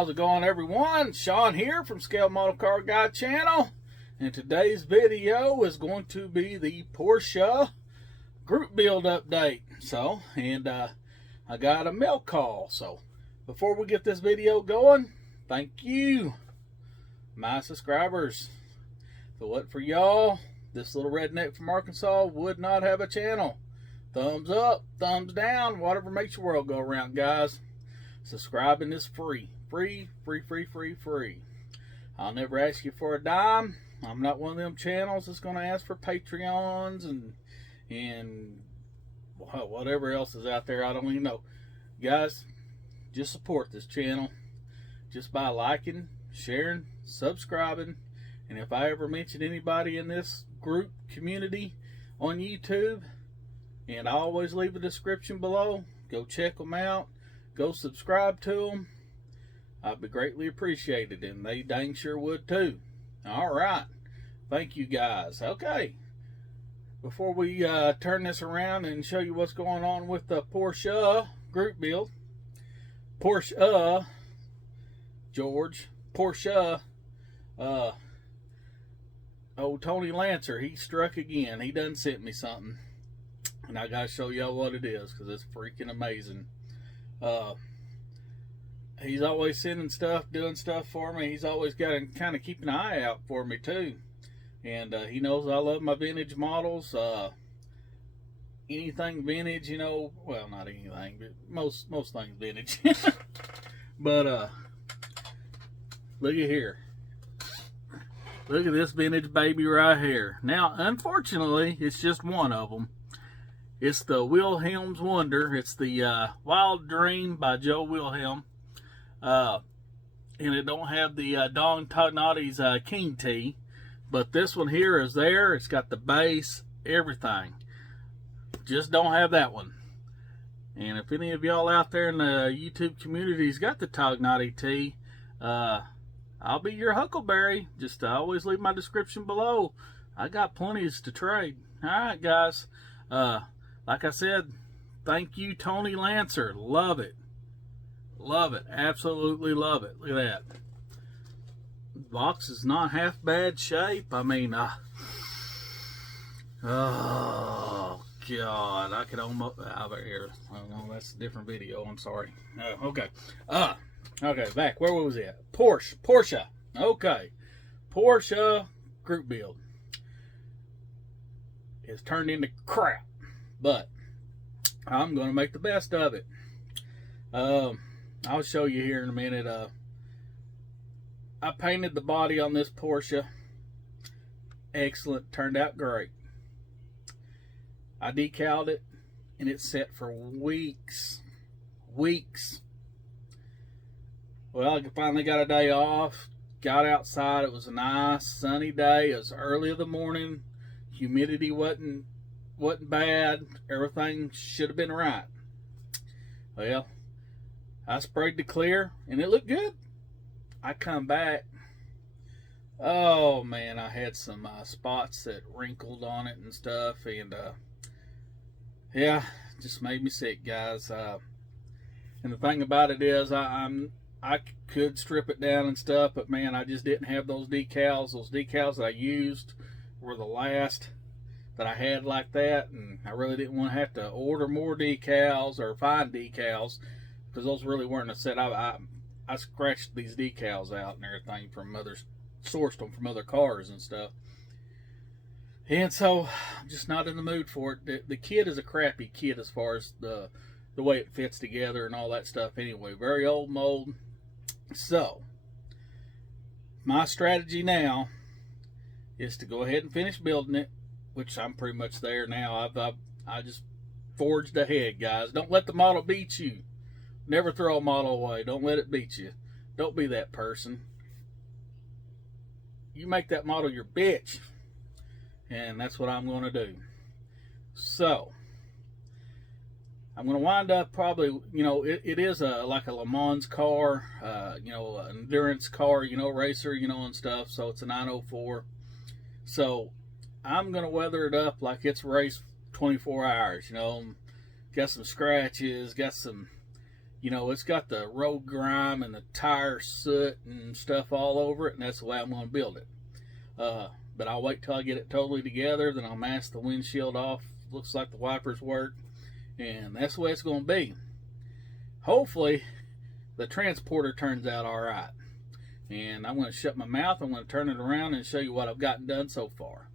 How's it going, everyone? Sean here from Scale Model Car Guy channel, and today's video is going to be the Porsche group build update. I got a mail call. So before we get this video going, thank you, my subscribers. If it wasn't for y'all, this little redneck from Arkansas would not have a channel. Thumbs up, thumbs down, whatever makes your world go around, guys. Subscribing is free. Free. I'll never ask you for a dime. I'm not one of them channels that's going to ask for Patreons and whatever else is out there. I don't even know. Guys, just support this channel just by liking, sharing, subscribing. And if I ever mention anybody in this group community on YouTube, and I always leave a description below, go check them out. Go subscribe to them. I'd be greatly appreciated, and they dang sure would too. All right. Thank you, guys. Okay. Before we turn this around and show you what's going on with the Porsche group build, Porsche, old Tony Lancer, he struck again. He done sent me something, and I gotta show y'all what it is because it's freaking amazing. He's always sending stuff, doing stuff for me. He's always got to kind of keep an eye out for me too. And he knows I love my vintage models. Anything vintage, you know. Well, not anything, but most things vintage. But look at here. Look at this vintage baby right here. Now, unfortunately, it's just one of them. It's the Wilhelm's Wonder. It's the Wild Dream by Joe Wilhelm. And it don't have the Don Tognotti's King T. But this one here is there. It's got the base, everything. Just don't have that one. And if any of y'all out there in the YouTube community's got the Tognotti T, I'll be your huckleberry. Just always leave my description below. I got plenties to trade. Alright, guys. Like I said, thank you, Tony Lancer. Love it. Love it. Absolutely love it. Look at that. The box is not half bad shape. I mean, oh, God. I could almost... Over here. Oh, no, that's a different video. I'm sorry. Okay. Okay, back. Where was it? Porsche. Okay. Porsche group build. It's turned into crap. But I'm going to make the best of it. I'll show you here in a minute. I painted the body on this Porsche. Excellent. Turned out great. I decaled it, and it set for weeks. Well, I finally got a day off. Got outside. It was a nice sunny day. It was early in the morning. Humidity wasn't bad. Everything should have been right. Well, I sprayed the clear and it looked good. I come back. Oh man, I had some spots that wrinkled on it and stuff, and yeah, just made me sick, guys. And the thing about it is, I could strip it down and stuff, but man, I just didn't have those decals. Those decals that I used were the last that I had like that, and I really didn't want to have to order more decals or find decals, because those really weren't a set. I scratched these decals out and everything from sourced them from other cars and stuff, and so I'm just not in the mood for it. The kit is a crappy kit as far as the way it fits together and all that stuff anyway. Very old mold. So my strategy now is to go ahead and finish building it, which I'm pretty much there now. I just forged ahead, guys. Don't let the model beat you. Never throw a model away. Don't let it beat you. Don't be that person. You make that model your bitch. And that's what I'm going to do. So, I'm going to wind up probably, you know, it is like a Le Mans car, you know, an endurance car, you know, racer, you know, and stuff. So, it's a 904. So, I'm going to weather it up like it's raced 24 hours, you know. Got some scratches, got some you know, it's got the road grime and the tire soot and stuff all over it, and that's the way I'm going to build it. But I'll wait till I get it totally together, then I'll mask the windshield off. Looks like the wipers work, and that's the way it's going to be. Hopefully, the transporter turns out all right. And I'm going to shut my mouth. I'm going to turn it around and show you what I've gotten done so far.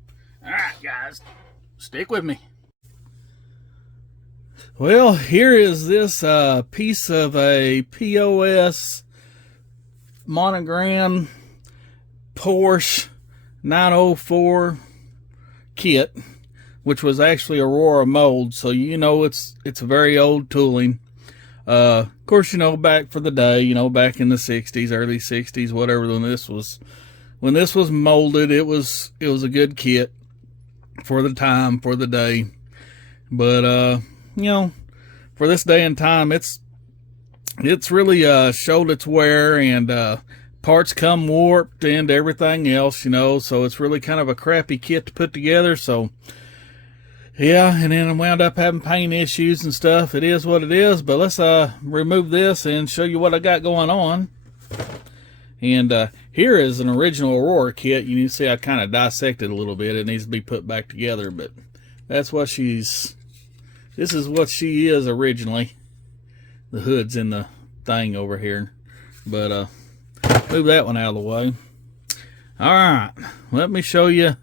All right, guys, stick with me. Well, here is this piece of a POS monogram Porsche 904 kit, which was actually Aurora mold, so you know it's very old tooling. Of course, you know, back for the day, you know, back in the 60s, early 60s, whatever, when this was molded, it was a good kit for the time, for the day. But you know, for this day and time, it's really showed its wear, and parts come warped and everything else, you know, so it's really kind of a crappy kit to put together. So yeah, and then I wound up having paint issues and stuff. It is what it is, but let's remove this and show you what I got going on. And here is an original Aurora kit. You can see I kind of dissected a little bit. It needs to be put back together, but that's what this is what she is originally. The hood's in the thing over here, but move that one out of the way. All right, let me show you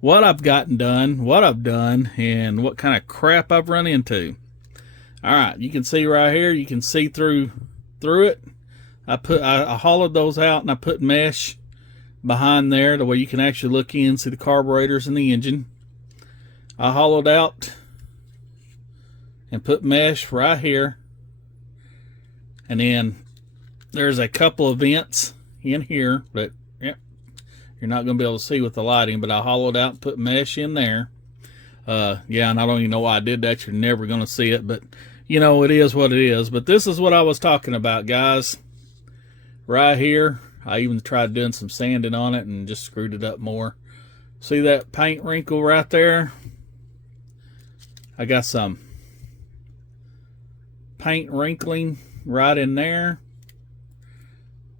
what I've gotten done, what I've done, and what kind of crap I've run into. All right, you can see right here, you can see through it. I hollowed those out, and I put mesh behind there, the way you can actually look in, see the carburetors and the engine. I hollowed out and put mesh right here, and then there's a couple of vents in here, but you're not going to be able to see with the lighting, but I hollowed out and put mesh in there. Yeah, and I don't even know why I did that. You're never going to see it, but, you know, it is what it is. But this is what I was talking about, guys. Right here, I even tried doing some sanding on it and just screwed it up more. See that paint wrinkle right there? I got some paint wrinkling right in there.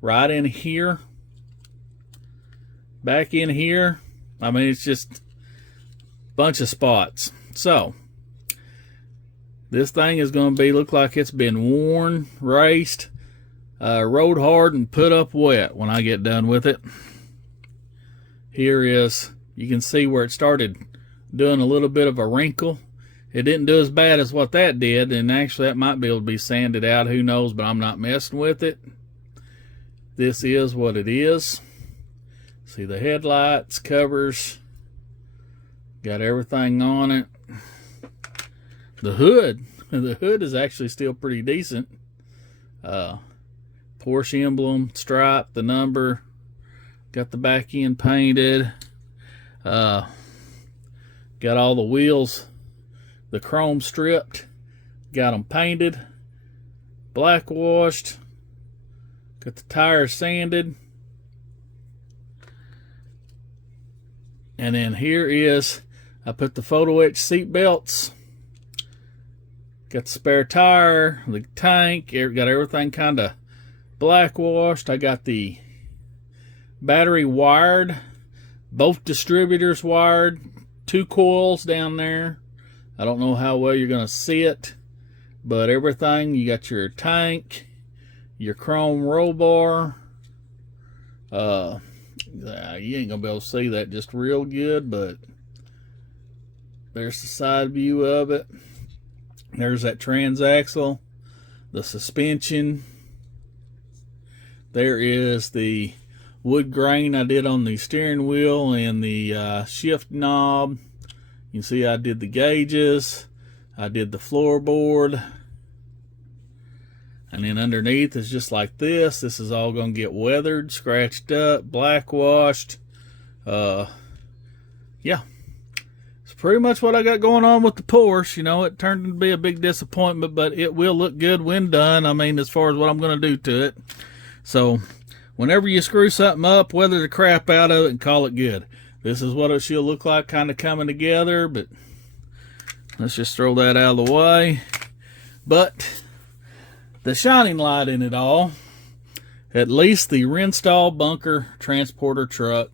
Right in here. Back in here. I mean, it's just a bunch of spots. So this thing is going to look like it's been worn, raced, rode hard, and put up wet when I get done with it. Here is, you can see where it started doing a little bit of a wrinkle. It didn't do as bad as what that did, and actually that might be able to be sanded out, who knows, but I'm not messing with it. This is what it is. See the headlights, covers, got everything on it. The hood is actually still pretty decent. Porsche emblem, stripe, the number, got the back end painted. Got all the wheels, the chrome stripped, got them painted, black washed, got the tires sanded. And then here is, I put the photo etch seat belts, got the spare tire, the tank, got everything kind of black washed. I got the battery wired, both distributors wired, 2 coils down there. I don't know how well you're going to see it, but everything, you got your tank, your chrome roll bar. You ain't gonna be able to see that just real good, but there's the side view of it. There's that transaxle, the suspension. There is the wood grain I did on the steering wheel and the shift knob. You can see I did the gauges, I did the floorboard, and then underneath is just like this. This is all going to get weathered, scratched up, black washed. Yeah, it's pretty much what I got going on with the Porsche. You know, it turned to be a big disappointment, but it will look good when done. I mean, as far as what I'm going to do to it. So whenever you screw something up, weather the crap out of it and call it good. This is what she'll look like, kind of coming together, but let's just throw that out of the way. But the shining light in it all, at least the Renstall bunker transporter truck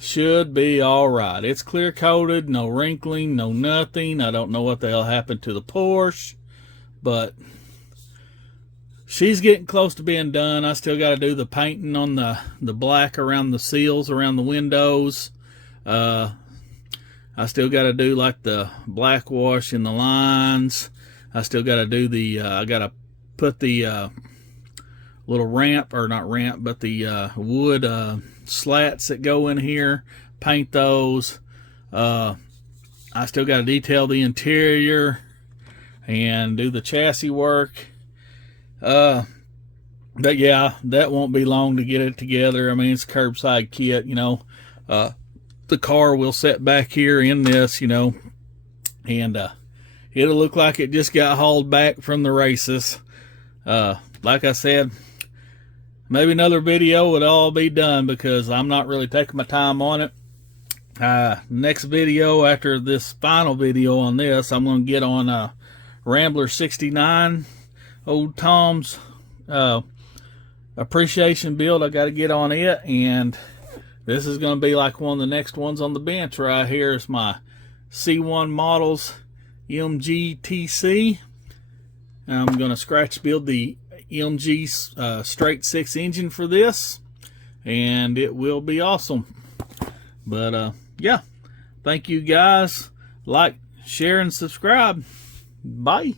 should be all right. It's clear coated, no wrinkling, no nothing. I don't know what the hell happened to the Porsche, but she's getting close to being done. I still got to do the painting on the black around the seals, around the windows. I still got to do like the black wash in the lines. I still got to do the, I got to put the little ramp, or not ramp, but the wood slats that go in here, paint those. I still got to detail the interior and do the chassis work. But yeah, that won't be long to get it together. I mean, it's a curbside kit, you know. The car will sit back here in this, you know, and it'll look like it just got hauled back from the races. Like I said, maybe another video would all be done because I'm not really taking my time on it. Next video after this final video on this, I'm going to get on Rambler 69, old Tom's appreciation build. I got to get on it, and this is going to be like one of the next ones on the bench right here. Is my C1 Models MGTC. I'm going to scratch build the MG straight 6 engine for this, and it will be awesome. But yeah, thank you guys. Like, share, and subscribe. Bye.